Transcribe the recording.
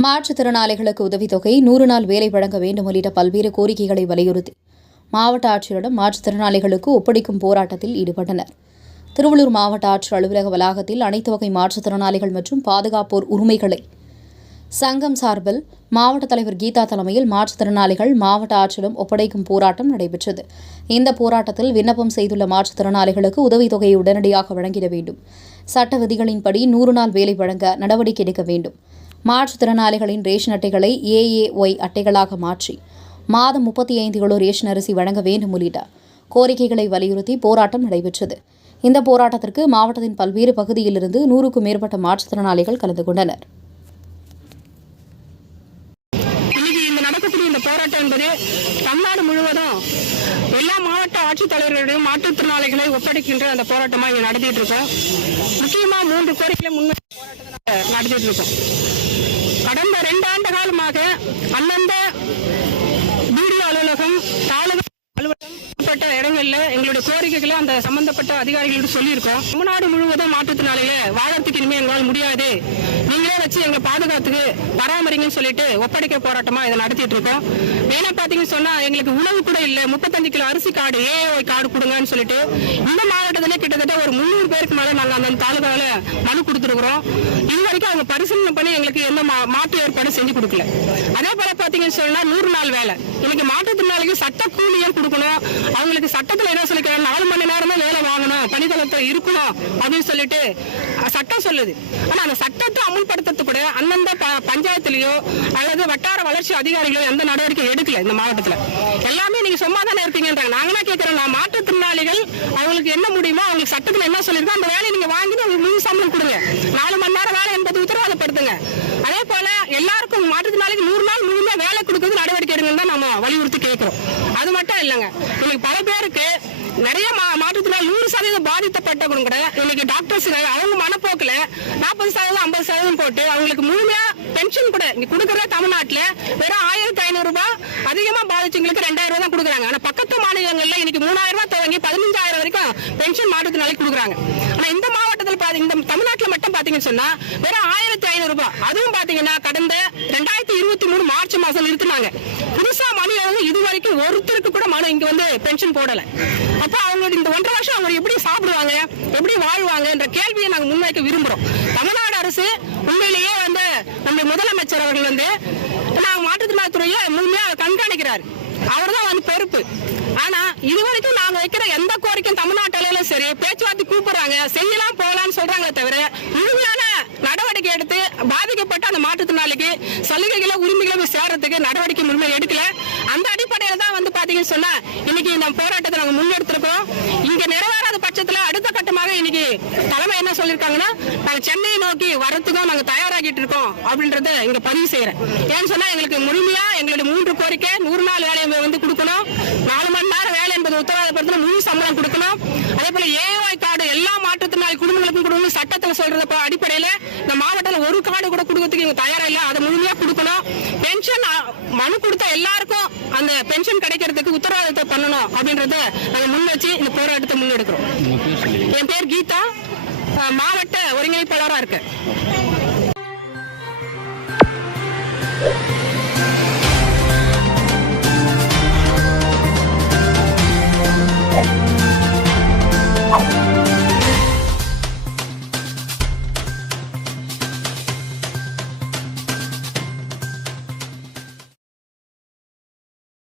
மாற்றுத்திறனாளிகளுக்கு உதவித்தொகை 100 நாள் வேலை வழங்க வேண்டும் உள்ளிட்ட பல்வேறு கோரிக்கைகளை வலியுறுத்தி மாவட்ட ஆட்சியரிடம் மாற்றுத்திறனாளிகளுக்கு ஒப்படைக்கும் போராட்டத்தில் ஈடுபட்டனர். திருவள்ளூர் மாவட்ட ஆட்சியர் அலுவலக வளாகத்தில் அனைத்து வகை மாற்றுத்திறனாளிகள் மற்றும் பாதுகாப்போர் உரிமைகளை சங்கம் சார்பில் மாவட்ட தலைவர் கீதா தலைமையில் மாற்றுத்திறனாளிகள் மாவட்ட ஆட்சியரிடம் ஒப்படைக்கும் போராட்டம் நடைபெற்றது. இந்த போராட்டத்தில் விண்ணப்பம் செய்துள்ள மாற்றுத்திறனாளிகளுக்கு உதவித்தொகையை உடனடியாக வழங்கிட வேண்டும், சட்ட விதிகளின்படி 100 நாள் வேலை வழங்க நடவடிக்கை எடுக்க வேண்டும், மாற்றுத்திறனாளிகளின் ரேஷன் அட்டைகளை AAY அட்டைகளாக மாற்றி மாதம் 35 கிலோ ரேஷன் அரிசி வழங்க வேண்டும் உள்ளிட்ட கோரிக்கைகளை வலியுறுத்தி போராட்டம் நடைபெற்றது. இந்த போராட்டத்திற்கு மாவட்டத்தின் பல்வேறு பகுதியிலிருந்து 100க்கும் மேற்பட்ட மாற்றுத்திறனாளிகள் கலந்து கொண்டனர். இந்த போராட்டம் என்பது தமிழ்நாடு முழுவதும் எல்லா மாவட்ட ஆட்சித்தலைவர்களுடையும் மாற்றுத்திறனாளிகளை ஒப்படைக்கின்ற அந்த போராட்டமா இங்க நடத்திட்டு இருக்கோம். முக்கியமா 3 கோரிக்கைகளை முன்வை நடத்திட்டு இருக்கோம். கடந்த 2 ஆண்டு காலமாக அந்தந்த BDO அலுவலகம், தாலுகா அலுவலகம் இடங்கள்ல எங்களுடைய கோரிக்கைகளை அந்த சம்பந்தப்பட்ட அதிகாரிகளுக்கு சொல்லியிருக்கோம். தமிழ்நாடு முழுவதும் மாற்றுத்திறனாளிகளை வாழறதுக்கு இனிமே எங்களால் முடியாது, நீங்களே வச்சு எங்களை பாதுகாத்துக்கு பராமரிங்கன்னு சொல்லிட்டு ஒப்படைக்க போராட்டமா இதை நடத்திட்டு இருக்கோம். ஏன்னா பாத்தீங்கன்னு சொன்னா எங்களுக்கு உணவு கூட இல்ல, 35 கிலோ அரிசி கார்டு AAY கார்டு கொடுங்கன்னு சொல்லிட்டு இந்த மாவட்டத்திலே கிட்டத்தட்ட ஒரு 300 பேருக்கு மேல நாங்க அந்த தாலுகாவில மனு கொடுத்துருக்கிறோம். இது வரைக்கும் அவங்க பரிசீலனை பண்ணி எங்களுக்கு எந்த மாற்று ஏற்பாடு செஞ்சு கொடுக்கல. அதே போல பாத்தீங்கன்னு சொன்னா 100 நாள் வேலை, இன்னைக்கு மாற்றுத்திறனாளிக்கு சட்ட கூலியும் கொடுக்கணும். அவங்களுக்கு சட்டத்துல என்ன சொல்லிக்கிறாங்க, 4 மணி நேரமா வேலை வாங்கணும், பணித்தளத்தில் இருக்கணும் அப்படின்னு சொல்லிட்டு சட்டம் சொல்லுது. ஆனா அந்த சட்டத்தை அமுல்படுத்துறது கூட அந்தந்த பஞ்சாயத்துலயோ அல்லது வட்டார வளர்ச்சி அதிகாரிகளோ எந்த நடவடிக்கை எடுக்கல. இந்த மாவட்டத்துல எல்லாமே நீங்க சும்மா தானே இருப்பீங்கன்றாங்க. நாங்க என்ன கேட்கிறோம், மாற்றுத்திறனாளிகள் அவங்களுக்கு என்ன முடியுமோ, அவங்களுக்கு சட்டத்துல என்ன சொல்லிருக்கோ அந்த வேலையை நீங்க வாங்கிட்டு உங்களுக்கு முழு சம்பளம் கொடுங்க, 4 மணி நேரம் வேலை என்பது உத்தரவாதப்படுத்துங்க. அதே போல எல்லாருக்கும் மாற்றுத்திறனாளிக்கு 100 நாள் முழுமையா வேலை கொடுக்கிறது நடவடிக்கை எடுங்கன்னு தான் நம்ம வலியுறுத்தி கேட்கிறோம். அது மட்டும் இல்லைங்க, இன்னைக்கு பல பேருக்கு நிறைய மாற்றுத்திறனாளி 100% பாதிக்கப்பட்டவங்க கூட இன்னைக்கு டாக்டர்ஸ் அவங்க மனப்போக்குல 40% 50% போட்டு அவங்களுக்கு முழுமையா பென்ஷன் கூட இங்க கொடுக்கறத தமிழ்நாட்டுல வெறும் 1500 ரூபாய், அதிகமா பாதிச்சவங்களுக்கு 2000 ரூபாய் தான் கொடுக்குறாங்க. ஆனா பக்கத்து மாநிலங்கள்ல இன்னைக்கு 3000 ரூபாய் துவங்கி 15000 வரைக்கும் பென்ஷன் மாற்றுத்திறனாளிக்கு கொடுக்குறாங்க. ஆனா இந்த மாவட்டத்தில் இந்த தமிழ்நாட்டுல மட்டும் பாத்தீங்கன்னு சொன்னா வெறும் 1500 ரூபாய். அதுவும் பாத்தீங்கன்னா கடந்த 2023 மார்ச் மாசம் நிறுத்தினாங்க. புதுசா மனு இது வரைக்கும் ஒருத்தருக்கு கூட மனு இங்க வந்து பென்ஷன் போடல. அப்ப அவங்க இந்த 1.5 வருஷம் அவங்க எப்படி சாப்பிடுவாங்க, எப்படி வாழ்வாங்க என்ற கேள்வியை நாங்க முன்வைக்க விரும்புறோம். தமிழ்நாடு அரசு உண்மையிலேயே வந்து நம்முடைய முதலமைச்சர் அவர்கள் வந்து மாற்றுத்திறனாளி துறையை முழுமையா கண்காணிக்கிறார், அவர் தான் வந்து பொறுப்பு. ஆனா இதுவரைக்கும் நாங்க வைக்கிற எந்த கோரிக்கையும் தமிழ்நாட்டில சரி பேச்சுவார்த்தை கூப்பிடுறாங்க, செய்யலாம் போகலாம்னு சொல்றாங்களே தவிர முழுமையான நடவடிக்கை எடுத்து பாதிக்கப்பட்ட அந்த மாற்றுத்திறனாளிக்கு சலுகைகளை உரிமைகளை சேர்றதுக்கு நடவடிக்கை முழுமை எடுக்கல. அந்த அடிப்படையில தான் வந்து பாத்தீங்கன்னு சொன்னா இன்னைக்கு இந்த போராட்டத்தை நாங்க முன்னெடுத்திருக்கோம். இங்க நிறைவேறாத பட்சத்துல அடுத்த கட்டமாக இன்னைக்கு தலைமை என்ன சொல்லிருக்காங்கன்னா, நாங்க சென்னையை நோக்கி வரத்துக்கும் நாங்க தயாராகிட்டு இருக்கோம் அப்படின்றத இங்க பதிவு செய்யறேன். ஏன்னு சொன்னா எங்களுக்கு முழுமையா எங்களுடைய 3 கோரிக்கை, 100 நாள் வேலையை வந்து கொடுக்கணும், 4 மணி நேரம் வேலை என்பது உத்தரவாதப்படுத்தணும், முழு சம்பளம் கொடுக்கணும். அதே போல AAY கார்டு எல்லா மாற்றுத்திறனாளி குடும்பங்களுக்கும் கொடுக்கணும். சட்டத்தில் சொல்றத அடிப்படையில இந்த மாவட்டத்தில் ஒரு கார்டு கூட கொடுக்கறதுக்கு இங்க தயாரா இல்ல, அதை முழுமையா கொடுக்கணும். பென்ஷன் மனு கொடுத்த எல்லாருக்கும் அந்த பென்ஷன் கிடைக்கிறதுக்கு உத்தரவாதத்தை பண்ணணும் அப்படின்றத நாங்க முன் வச்சு இந்த போராட்டத்தை முன்னெடுக்கிறோம். என் பேர் கீதா, மாவட்ட ஒருங்கிணைப்பாளராக இருக்கேன்.